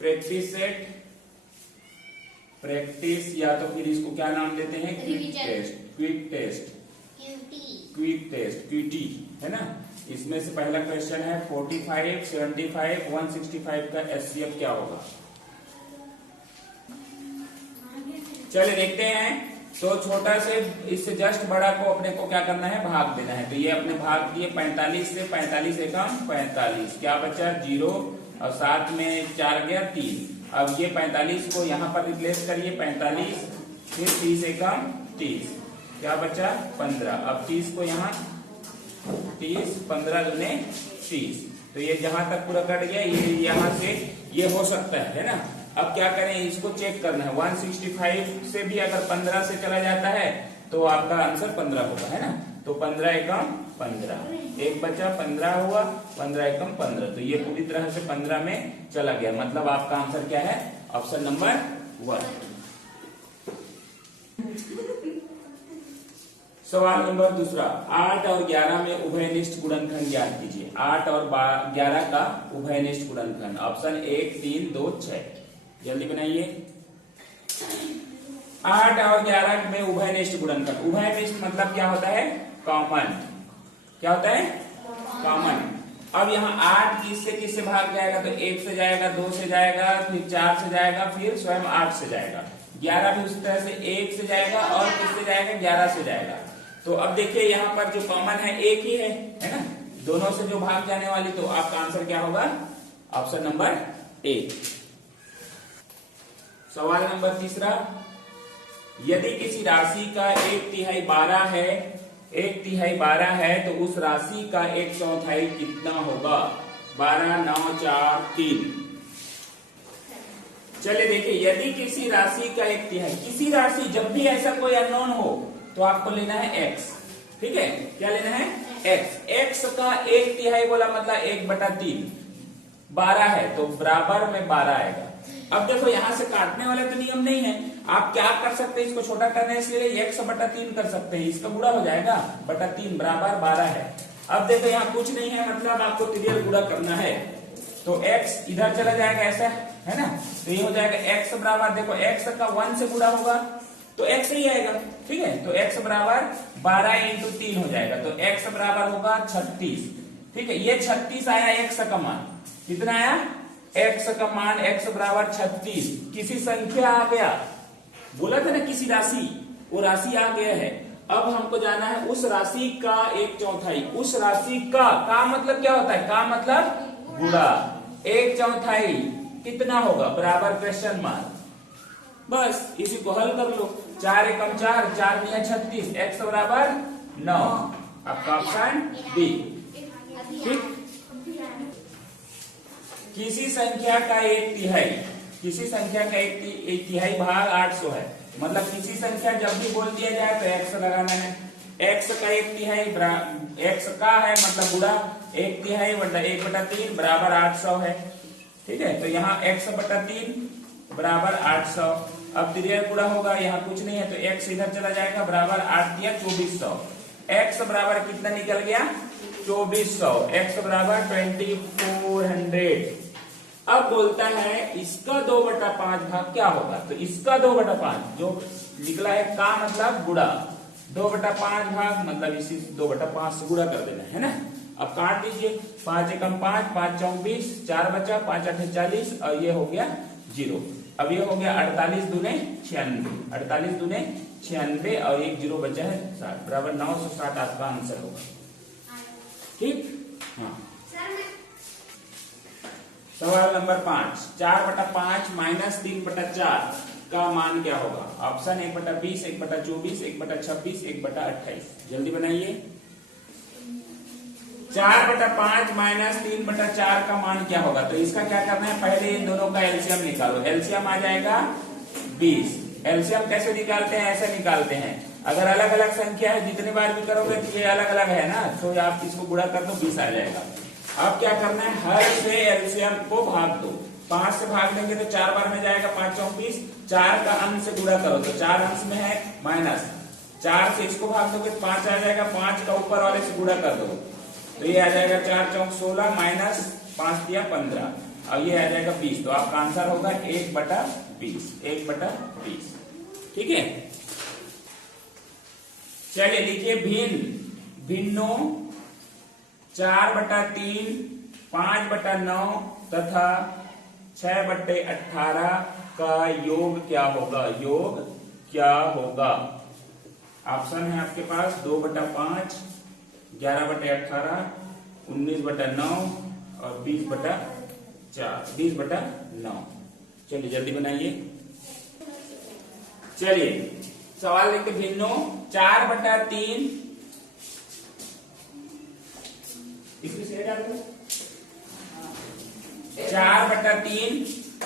Practice set, practice, या तो फिर इसको क्या नाम देते हैं, quick test, quick test, quick test, QT, है ना। इसमें से पहला क्वेश्चन है 45, 75, 165 का एचसीएफ क्या होगा। चलिए देखते हैं। तो छोटा से इससे जस्ट बड़ा को अपने को क्या करना है, भाग देना है। तो ये अपने भाग दिए 45 से, 45 एकम 45, क्या बचा 0 और साथ में 4 गया 3। अब ये 45 को यहाँ पर रिप्लेस करिए 45, फिर 30 एकम 30, क्या बचा 15। अब 30 को यहाँ 30, 15 दूने 30, तो ये जहां तक पूरा कट गया, ये यहाँ से ये हो सकता है ना। अब क्या करें, इसको चेक करना है। 165 से भी अगर 15 से चला जाता है तो आपका आंसर 15 होगा, है ना। तो 15 एकम 15, एक बचा 15 हुआ, 15 एकम 15, तो ये पूरी तरह से 15 में चला गया। मतलब आपका आंसर क्या है, ऑप्शन नंबर 1। सवाल नंबर दूसरा, 8 और 11 में उभयनिष्ठ गुणनखंड ज्ञात कीजिए। 8 और 11 का उभयनिष्ठ गुणनखंड, ऑप्शन 1, 3, 2, 6, जल्दी बनाइए। 8 और 11 में उभयनिष्ठ गुणनखंड, उभयनिष्ठ मतलब क्या होता है, कॉमन, क्या होता है, कॉमन। अब यहाँ 8 किससे भाग जाएगा, तो 1 से जाएगा, 2 से जाएगा, फिर 4 से जाएगा, फिर स्वयं 8 से जाएगा। 11 भी उसी तरह से 1 से जाएगा और किससे जाएगा, 11 से जाएगा। तो अब देखिए यहाँ पर जो कॉमन है एक ही है ना, दोनों से जो भाग जाने वाली, तो आपका आंसर क्या होगा, ऑप्शन नंबर 1। सवाल नंबर तीसरा, यदि किसी राशि का 1/3 12 है, 1/3 12 है, तो उस राशि का 1/4 कितना होगा। 12, 9, 4, 3। चलिए देखिए, यदि किसी राशि का 1/3, किसी राशि, जब भी ऐसा कोई अननोन हो तो आपको लेना है x, ठीक है, क्या लेना है x। x का 1/3 बोला मतलब 1/3, 12 है तो बराबर में 12 आएगा। अब देखो यहाँ से काटने वाला तो नियम नहीं है, आप क्या कर सकते हैं, इसको छोटा करने से x/3 कर सकते हैं, इसका गुणा हो जाएगा, /3 बराबर 12 है। अब देखो यहाँ कुछ नहीं है, मतलब आपको त्रियल गुणा करना है, तो x इधर चला जाएगा, ऐसा है ना। तो ये हो जाएगा x बराबर, देखो x का 1 से गुणा होगा तो x ही आएगा, ठीक है। तो x बराबर 12 × 3 हो जाएगा, तो x बराबर होगा 36, ठीक है। ये 36 आया x का मान, कितना आया, x का मान, x बराबर 36। किसी संख्या आ गया, बोला था ना किसी राशि, वो राशि आ गया है। अब हमको जाना है उस राशि का 1/4, उस राशि का मतलब क्या होता है, का मतलब गुणा, 1/4 कितना होगा, बराबर क्वेश्चन मार्क। बस इसी को हल कर लो, 4 एकम 4, 4 × 36, x बराबर 9, आपका ऑप्शन बी, ठीक। किसी संख्या का 1/3, किसी संख्या का 1/3 भाग 800 है, मतलब किसी संख्या जब भी बोल दिया जाए तो x लगाना है। x का 1/3, x का है मतलब गुणा 1/3 1/3 बराबर 800 है, ठीक है। तो यहाँ x/3 बराबर 800। अब त्रियल गुणा होगा, यहाँ कुछ नहीं है तो x इधर चला जाएगा, बराबर 8 दिया 2400, x बराबर कितना निकल गया 2400, x बराबर 2400। अब बोलता है इसका 2/5 भाग क्या होगा, तो इसका 2/5 जो निकला है, का मतलब गुणा, 2/5 भाग मतलब इसी 2/5 से गुणा कर देना है ना। अब काट दीजिए, 5 एकम 5, 5 24, 4 बचा, 5 8 40 और ये हो गया 0। अब ये हो गया 48 दूने 96, 48 दूने 96 और एक 0 बचा है 60, बराबर 960 आपका आंसर होगा, ठीक। हाँ, सवाल नंबर 5, 4/5 - 3/4 का मान क्या होगा। ऑप्शन 1/20, 1/24, 1/26, 1/28, जल्दी बनाइए। 4/5 - 3/4 का मान क्या होगा, तो इसका क्या करना है, पहले इन दोनों का एलसीएम निकालो। एलसीएम आ जाएगा 20। एलसीएम कैसे निकालते हैं, ऐसे निकालते हैं, अगर अलग अलग संख्या है जितने बार भी करोगे तो ये अलग अलग है ना, तो आप इसको गुणा कर दो, 20 आ जाएगा। अब क्या करना है, हर से एलसीएम को भाग दो, 5 से भाग देंगे तो 4 बार में जाएगा, 5 24, 4 का अंश से गुणा करो तो 4 अंश में है माइनस, 4 से इसको भाग दोगे तो 5 आ जाएगा, 5 का ऊपर वाले से गुणा कर दो तो ये आ जाएगा 4 चौक 16 माइनस 5 दिया 15, और ये आ जाएगा 20, तो आपका आंसर होगा 1/20, 1/20। ठीक है, चलिए लिखिए भिन्न, भिन्नों 4/3, 5/9 तथा 6/18 का योग क्या होगा? योग क्या होगा? ऑप्शन है आपके पास 2/5, 11/18, 19/9 और 20/9। चलिए जल्दी बनाइए। चलिए सवाल लिखते भिन्नों 4/3, इसमें से 4/3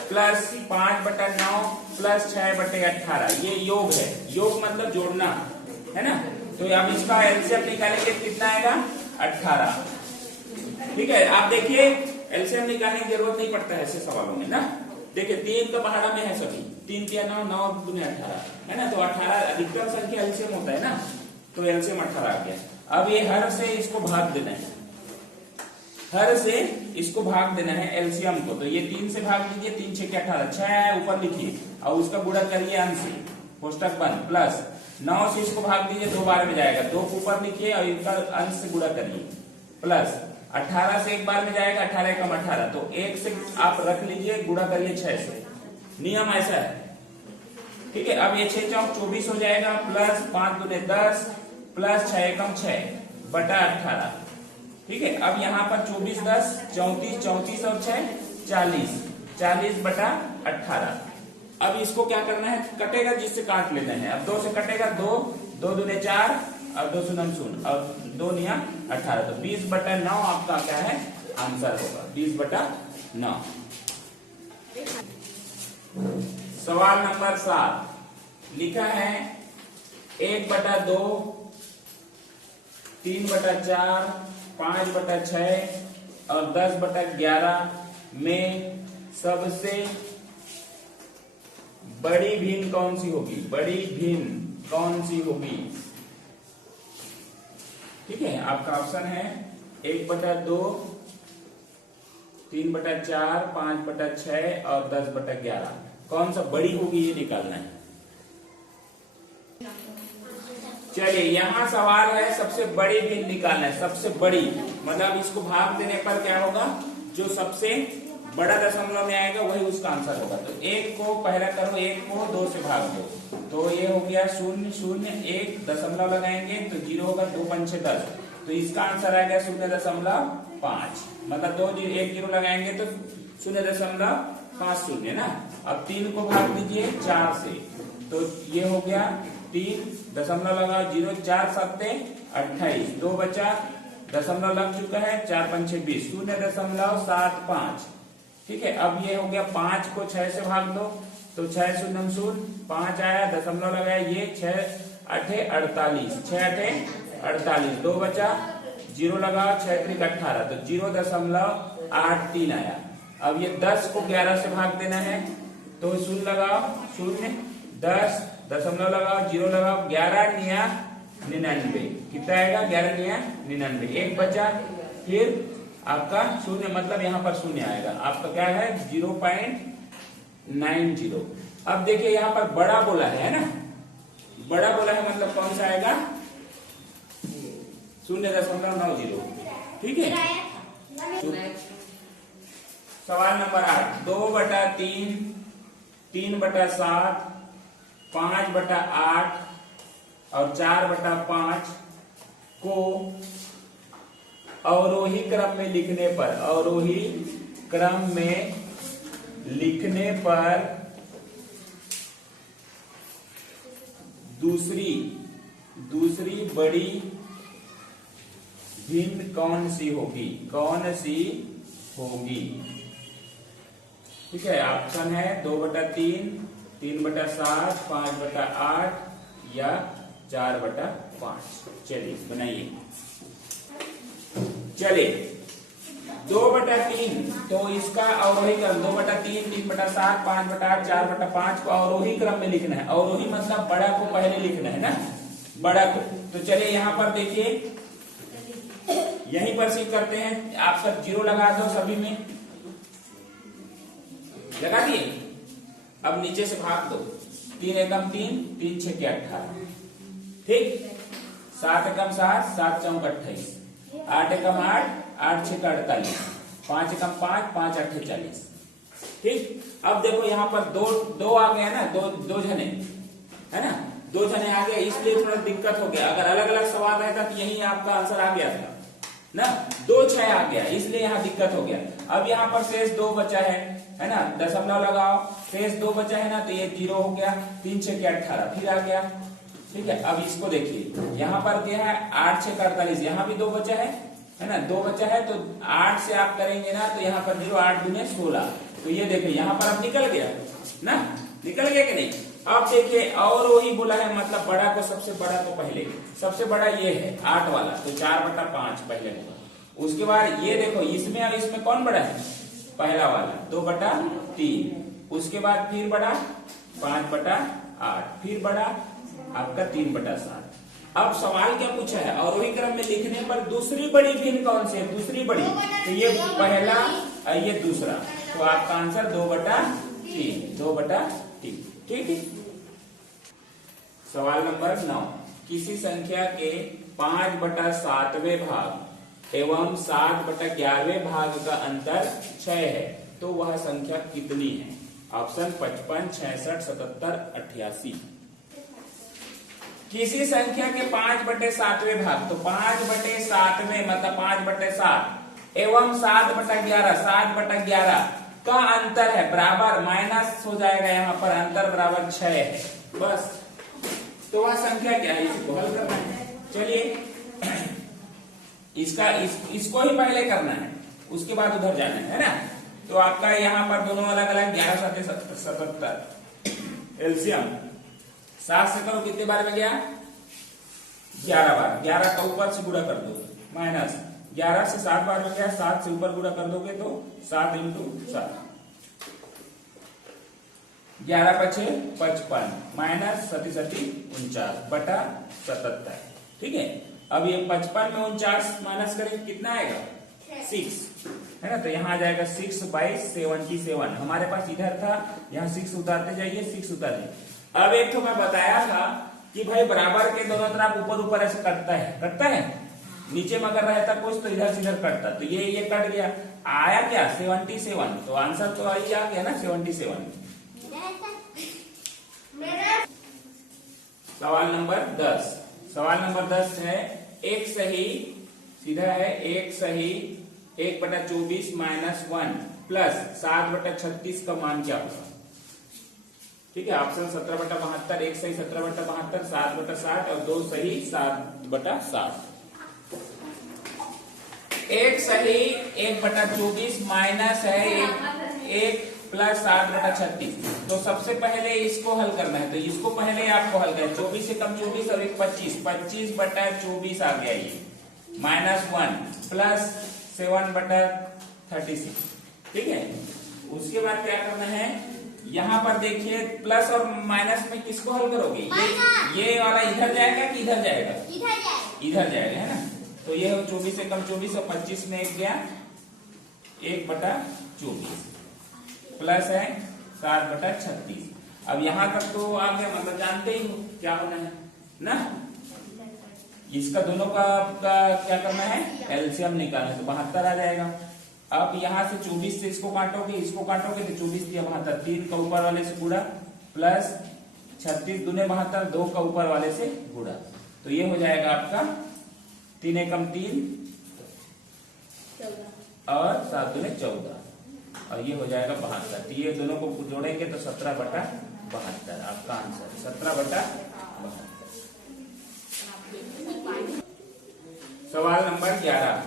प्लस 5/9 प्लस 6/18, ये योग है। योग मतलब जोड़ना है ना, तो अब इसका एलसीएम निकालेंगे, कितना आएगा? 18। ठीक है, आप देखिए एलसीएम निकालने की जरूरत नहीं पड़ता है ऐसे सवालों में ना। देखिए 3 तो पहाड़ा में है सभी, 3 3 9 9 दूनी 18 है ना, तो 18 अधिकतम संख्या एलसीएम होता है ना, तो एलसीएम 18 आ गया। अब ये हर से इसको भाग देना है, हर से इसको भाग देना है एलसीएम को, तो ये 3 से भाग दीजिए, 3 6 18, 6 है ऊपर लिखिए और उसका गुणा करिए अंश से, कोष्टक बंद, प्लस 9 से इसको भाग दीजिए, 2 बार में जाएगा, 2 को ऊपर लिखिए और इनका अंश से गुणा करिए, प्लस 18 से एक बार में जाएगा, 18 एकम 18, तो 1 से आप रख लीजिए, गुणा करिए 6 से, नियम ऐसा है। ठीक है, अब ये 6 चौक 24 हो जाएगा, प्लस 5 दूने 10 प्लस 6 एकम 6/18। ठीक है, अब यहाँ पर 24 10 34, 34 और 6 40, 40/18। अब इसको क्या करना है? कटेगा जिससे काट लेना है। अब 2 से कटेगा 2, 2 दूने 4 और 2 शून्य 0 और 2 निया 18, तो 20/9 आपका क्या है? आंसर होगा 20/9। सवाल नंबर 7 लिखा है 1/2, 3/4, 5/6 और 10/11 में सबसे बड़ी भिन्न कौन सी होगी? बड़ी भिन्न कौन सी होगी? ठीक है, आपका ऑप्शन है 1/2, 3/4, 5/6 और 10/11। कौन सा बड़ी होगी ये निकालना है। चलिए यहाँ सवाल है सबसे बड़ी भिन्न निकालना है। सबसे बड़ी मतलब इसको भाग देने पर क्या होगा? जो सबसे बड़ा दशमलव में आएगा वही उसका आंसर होगा। तो 1 को पहला करो, 1 को 2 से भाग दो, तो ये हो गया 0 0 1 दशमलव लगाएंगे तो 0 होगा, 2 पंचे 10, तो इसका आंसर आएगा 0.5। मतलब 2 1 0 लगाएंगे तो 0.50 ना। अब 3 को भाग दीजिए 4 से, तो ये हो गया 3 दशमलव लगाओ 0, 4 7 28, 2 बचा, दशमलव लग चुका है, 4 पंचे 20, 0.75। ठीक है, अब ये हो गया 5 को 6 से भाग दो, तो 6 0 0 5 आया, दशमलव लगाया, ये 6 8 48, 6 8 48, 2 बचा, 0 लगाओ, 6 3 18, तो 0.83 आया। अब ये 10 को 11 से भाग देना है, तो 0 लगाओ, 0 10 दशमलव लगाओ, 0 लगाओ, 11 निया 99, कितना आएगा? 11 निया 99, 1 बचा, फिर आपका 0 मतलब यहाँ पर 0 आएगा। आपका क्या है? 0.90। अब देखिए यहाँ पर बड़ा बोला है ना, बड़ा बोला है मतलब कौन सा आएगा? 0.90। ठीक है, सवाल नंबर 8 2/3, 3/7, 5/8 और 4/5 को अवरोही क्रम में लिखने पर, अवरोही क्रम में लिखने पर दूसरी बड़ी भिन्न कौन सी होगी? कौन सी होगी? ठीक है, ऑप्शन है 2/3, 3/7, 5/8 या 4/5। चलिए बनाइए। चलिए 2/3, तो इसका अवरोही क्रम 2/3, 3/7, 5/8, 4/5 को अवरोही क्रम में लिखना है। अवरोही मतलब बड़ा को पहले लिखना है ना, बड़ा को। तो चलिए यहाँ पर देखिए, यहीं पर सीख करते हैं। आप सब 0 लगा दो सभी में, लगा दिए। अब नीचे से भाग दो, 3 एकम 3, 3 छके 18, ठीक। 7 एकम 7, 7 चौक 28, 8 एकम 8, 8 छके 48, 5 एकम 5, 5 8 40, ठीक। अब देखो यहाँ पर दो आ गया ना, दो जने है ना, 2 जने आ गए, इसलिए थोड़ा दिक्कत हो गया। अगर अलग अलग सवाल रहता तो यही आपका आंसर आ गया था ना। 2 6 आ गया, इसलिए यहाँ दिक्कत हो गया। अब यहाँ पर शेष 2 बचा है ना, दशमलव लगाओ, शेष 2 बचा है ना, तो ये 0 हो गया। 3 छके 18 फिर आ गया, ठीक है। अब इसको देखिए, यहाँ पर क्या है, 8 छके 48, यहाँ भी 2 बचा है ना, 2 बचा है। तो 8 से आप करेंगे ना, तो यहाँ पर 0, 8 दूने 16, तो ये देखिए यहाँ पर अब निकल गया ना, निकल गया कि नहीं। अब देखिए, और वही बोला है, मतलब बड़ा को सबसे बड़ा को पहले, सबसे बड़ा ये है 8 वाला, तो 4/5 पहले होगा। उसके बाद ये देखो, इसमें और इसमें कौन बड़ा है, पहला वाला 2/3। उसके बाद फिर बड़ा 5/8, फिर बड़ा आपका 3/7। अब सवाल क्या पूछा है, और वही क्रम में लिखने पर दूसरी बड़ी भिन्न कौन सी है, दूसरी बड़ी, तो ये पहला और ये दूसरा, तो आपका आंसर 2/3, 2/3, ठीक है। सवाल नंबर 9, किसी संख्या के 5/7वें भाग एवं 7/11वें भाग का अंतर 6 है, तो वह संख्या कितनी है। ऑप्शन 55, 66, 77, 88। किसी संख्या के 5/7वें भाग, तो 5/7वें मतलब 5/7 एवं 7/11, 7/11 का अंतर है बराबर, माइनस हो जाएगा यहाँ पर, अंतर बराबर 6 है बस। तो वह संख्या क्या है, इसको हल करना है। चलिए इसको ही पहले करना है, उसके बाद उधर जाना है ना। तो आपका यहाँ पर दोनों अलग अलग 11 7 77 एलसीएम 7 से करो कितने बार में गया, 11 बार। 11 का ऊपर से गुणा कर दो, माइनस 11 से 7 बार में गया, 7 से ऊपर गुणा कर दोगे तो 7 × 7, 11 × 5 55 माइनस 49/77, ठीक है। अब ये 55 में 49 माइनस करेंगे, कितना आएगा 6, है ना। तो यहाँ आ जाएगा 6/77। हमारे पास इधर था, यहाँ 6 उतारते जाइए, 6 उतारिए। अब एक तो मैं बताया था कि भाई बराबर के दोनों तरफ ऊपर ऐसे कटता है, नीचे में अगर रहता कुछ तो इधर से इधर कटता, तो ये कट गया, आया क्या 77, तो आंसर तो आई आ गया ना 77। सवाल नंबर 10, सवाल नंबर 10 है, एक सही सीधा है, एक सही 1/24 - 1 प्लस 7/36 का मान क्या होगा, ठीक है। ऑप्शन 17/72, एक सही 17/72, 7/60 और 2 सही 7/60। एक सही 1/24 माइनस है 1 प्लस 7/36, तो सबसे पहले इसको हल करना है, तो इसको पहले आपको हल करना है। 24 से कम 24 और 1 25, 25/24 आ गया ये, -1 प्लस 7/36, ठीक है। उसके बाद क्या करना है, यहाँ पर देखिए प्लस और माइनस में किसको हल करोगे, ये वाला इधर जाएगा कि इधर जाएगा, इधर जाएगा, है ना। तो ये हो 24 से कम 24 और 25 में 1 गया 1/24 प्लस है 7/36। अब यहाँ तक तो आ गया, मतलब जानते ही हो क्या होना है ना। इसका दोनों का क्या करना है, एलसीएम निकालना है, तो 72 आ जाएगा। अब यहाँ से 24 से इसको काटोगे तो 24 दिया 72, 3 का ऊपर वाले से गुणा प्लस 36 दूने 72, 2 का ऊपर वाले से गुणा, तो ये हो जाएगा आपका 3 एकम 3 और 7 दूने 14, और ये हो जाएगा 72। तो ये दोनों को जोड़ेंगे तो 17/72 आपका आंसर, 17/72। सवाल नंबर 11,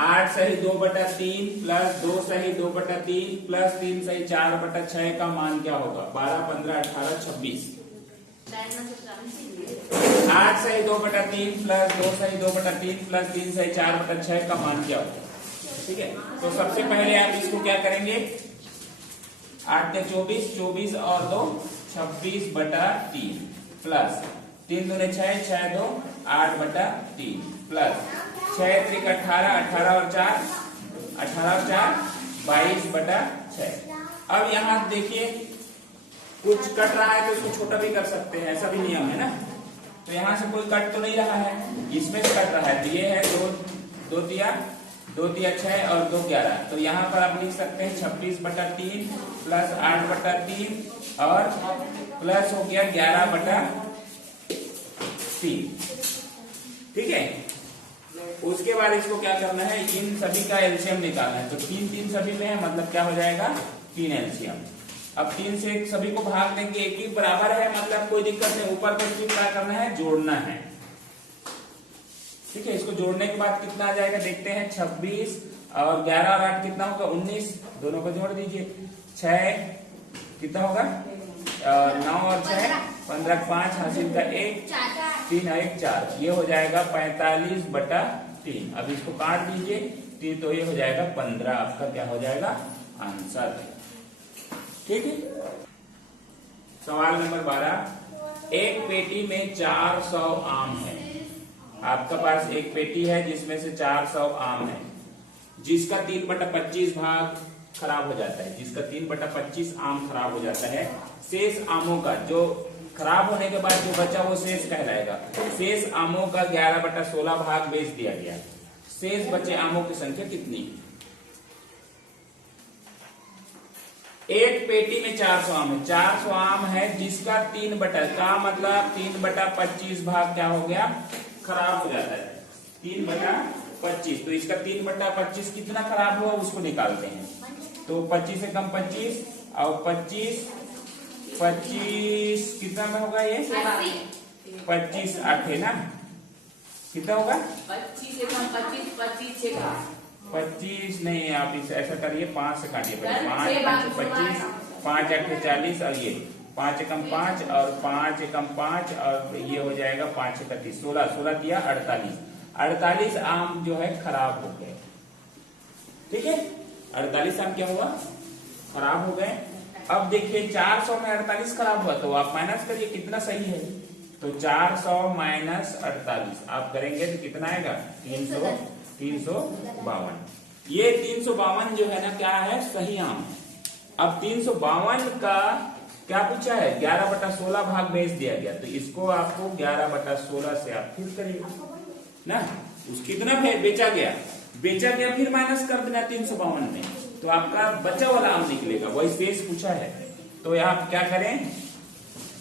8 सही 2/3 प्लस 2 सही 2/3 प्लस 3 सही 4/6 का मान क्या होगा, 12 15 18 26। 8 सही 2/3 प्लस 2 सही 2/3 प्लस 3 सही 4/6 का मान क्या होगा, ठीक है। तो सबसे पहले आप इसको क्या करेंगे, 8 के 24, 24 और 2 26/3 प्लस 3 दूने 6, 6 2 8/3 प्लस 6 3 18, 18 और 4 22/3 6। अब यहाँ देखिए कुछ कट रहा है तो उसको छोटा भी कर सकते हैं, ऐसा भी नियम है ना। तो यहाँ से कोई कट तो नहीं रहा है, इसमें से कट रहा है, तो ये है 2 तिया 6 और 2 11। तो यहाँ पर आप लिख सकते हैं 26/3 प्लस 8/3 और प्लस हो गया 11/3। ठीक है। उसके बाद इसको क्या करना है, इन सभी का एलसीएम निकालना है। तो 3 सभी में है, मतलब क्या हो जाएगा 3 एलसीएम। अब 3 से सभी को भाग देंगे, एक ही बराबर है, मतलब कोई दिक्कत नहीं। ऊपर को सिर्फ क्या करना है, जोड़ना है। ठीक है। इसको जोड़ने के बाद कितना आ जाएगा देखते हैं, 26 और 11 और 8 कितना होगा 19, दोनों को जोड़ दीजिए। 6 कितना होगा 9 और 6 15, 5 हासिल का 1, 3 और 1 4, ये हो जाएगा 45/3। अब इसको काट दीजिए तो ये हो जाएगा 15, आपका क्या हो जाएगा आंसर। ठीक है। सवाल नंबर 12, एक पेटी में 400 आम है। आपका पास एक पेटी है जिसमें से 400 आम है, जिसका 3/25 भाग खराब हो जाता है, जिसका 3/25 आम खराब हो जाता है। शेष आमों का, जो खराब होने के बाद जो बचा वो शेष कहलाएगा। शेष आमों का 11/16 भाग बेच दिया गया। शेष बचे आमों की संख्या कितनी। एक पेटी में 400 आम है, 400 आम है जिसका 3/, का मतलब 3/25 भाग क्या हो गया, खराब हो जाता है। 3/25, तो इसका 3/25 कितना खराब हुआ उसको निकालते हैं। तो 25 से कम 25 और 25 कितना में होगा ये 25 8 है ना, कितना होगा 25 से कम 25 25 नहीं, आप इसे ऐसा करिए 5 से काटिए पहले। 5 25 5 8 40 और ये 5 एकम 5 और 5 एकम 5 और ये हो जाएगा 5 31 16 दिया 48 आम जो है खराब हो गए। ठीक है। 48 आम क्या हुआ, खराब हो गए। अब देखिए 400 में 48 खराब हुआ, तो आप माइनस करिए कितना सही है। तो 400 माइनस 48 आप करेंगे तो कितना आएगा 352। ये 352 जो है ना क्या है, सही आम है। अब 352 का क्या पूछा है, 11/16 भाग बेच दिया गया, तो इसको आपको 11/16 से आप फिर करिए ना। उस कितना बेचा गया फिर माइनस कर देना 352 में, तो आपका बचा वाला आम निकलेगा, वही शेष पूछा है। तो आप क्या करें,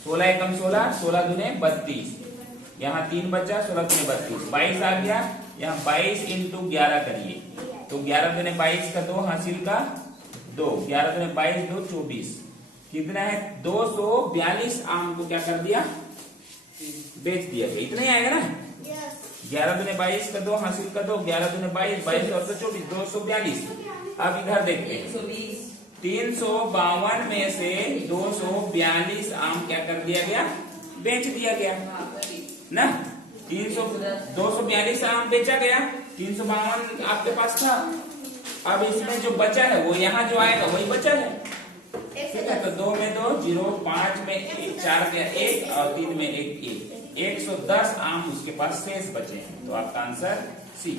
16 एकम 16 16 दूने 32, यहाँ 3 बचा, 16 दूने 32, 22 आ गया। यहाँ 22 × 11 करिए, तो 11 दूने 22 का 2 हासिल का 2, 11 दूने 22 2 24, कितना है 242 आम को क्या कर दिया, बेच दिया गया। इतना ही आएगा ना। 11 दूने 22 का 2 हासिल का 2, 11 दूने 22 22 और 24 242। अब इधर देखते हैं 352 में से 242 आम क्या कर दिया गया, बेच दिया गया ना। 242 आम बेचा गया, 352 आपके पास था। अब इसमें जो बचा है वो यहाँ जो आएगा वही बचा है। ठीक है। तो 2 में 2 0, 5 में 1 4 में 1 और 3 में 1 110 आम उसके पास शेष बचे हैं। तो आपका आंसर सी।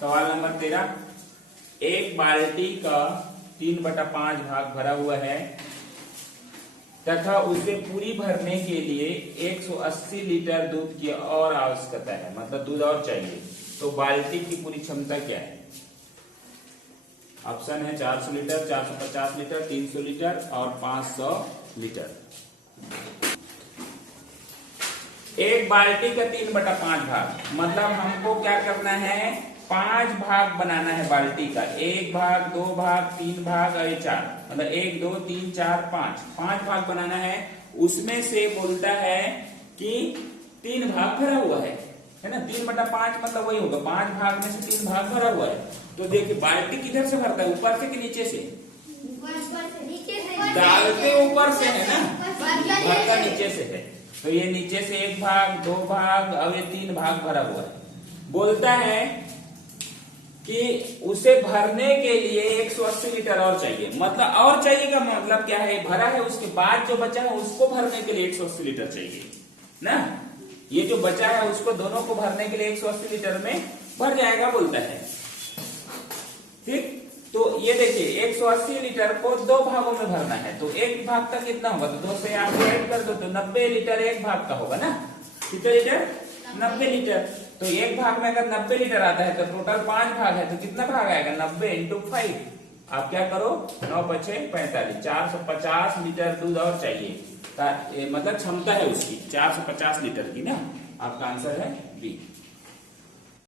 सवाल नंबर 13, एक बाल्टी का 3/5 भाग भरा हुआ है तथा उसे पूरी भरने के लिए 180 लीटर दूध की और आवश्यकता है, मतलब दूध और चाहिए। तो बाल्टी की पूरी क्षमता क्या है। ऑप्शन है 400 लीटर, 450 लीटर, 300 लीटर और 500 लीटर। एक बाल्टी का 3/5 भाग, मतलब हमको क्या करना है, 5 भाग बनाना है बाल्टी का। 1 भाग 2 भाग 3 भाग और 4, मतलब 1 2 3 4 5 भाग बनाना है। उसमें से बोलता है कि 3 भाग भरा हुआ है ना। 3/5 मतलब वही होगा, 5 भाग में से 3 भाग भरा हुआ है। तो देखिए बाल्टी किधर से भरता है, ऊपर से कि नीचे से, डालते ऊपर से है ना, भरता नीचे से है। तो ये नीचे से 1 भाग 2 भाग और ये 3 भाग भरा हुआ है। बोलता है कि उसे भरने के लिए 180 लीटर और चाहिए, मतलब और चाहिए का मतलब क्या है, भरा है उसके बाद जो बचा है उसको भरने के लिए 180 लीटर चाहिए ना। ये जो बचा है उसको दोनों को भरने के लिए 180 लीटर में भर जाएगा बोलता है। ठीक। तो ये देखिए 180 लीटर को 2 भागों में भरना है, तो एक भाग का कितना होगा, तो 2 से आप ऐड कर दो तो 90 लीटर एक भाग का होगा ना। कितने लीटर, 90 लीटर। तो एक भाग में अगर 90 लीटर आता है तो टोटल 5 भाग है, तो कितना भाग आएगा, 90 इंटू 5। आप क्या करो, 9 बचे 45, 450 लीटर दूध और चाहिए, मतलब क्षमता है उसकी 450 लीटर की ना। आपका आंसर है बी।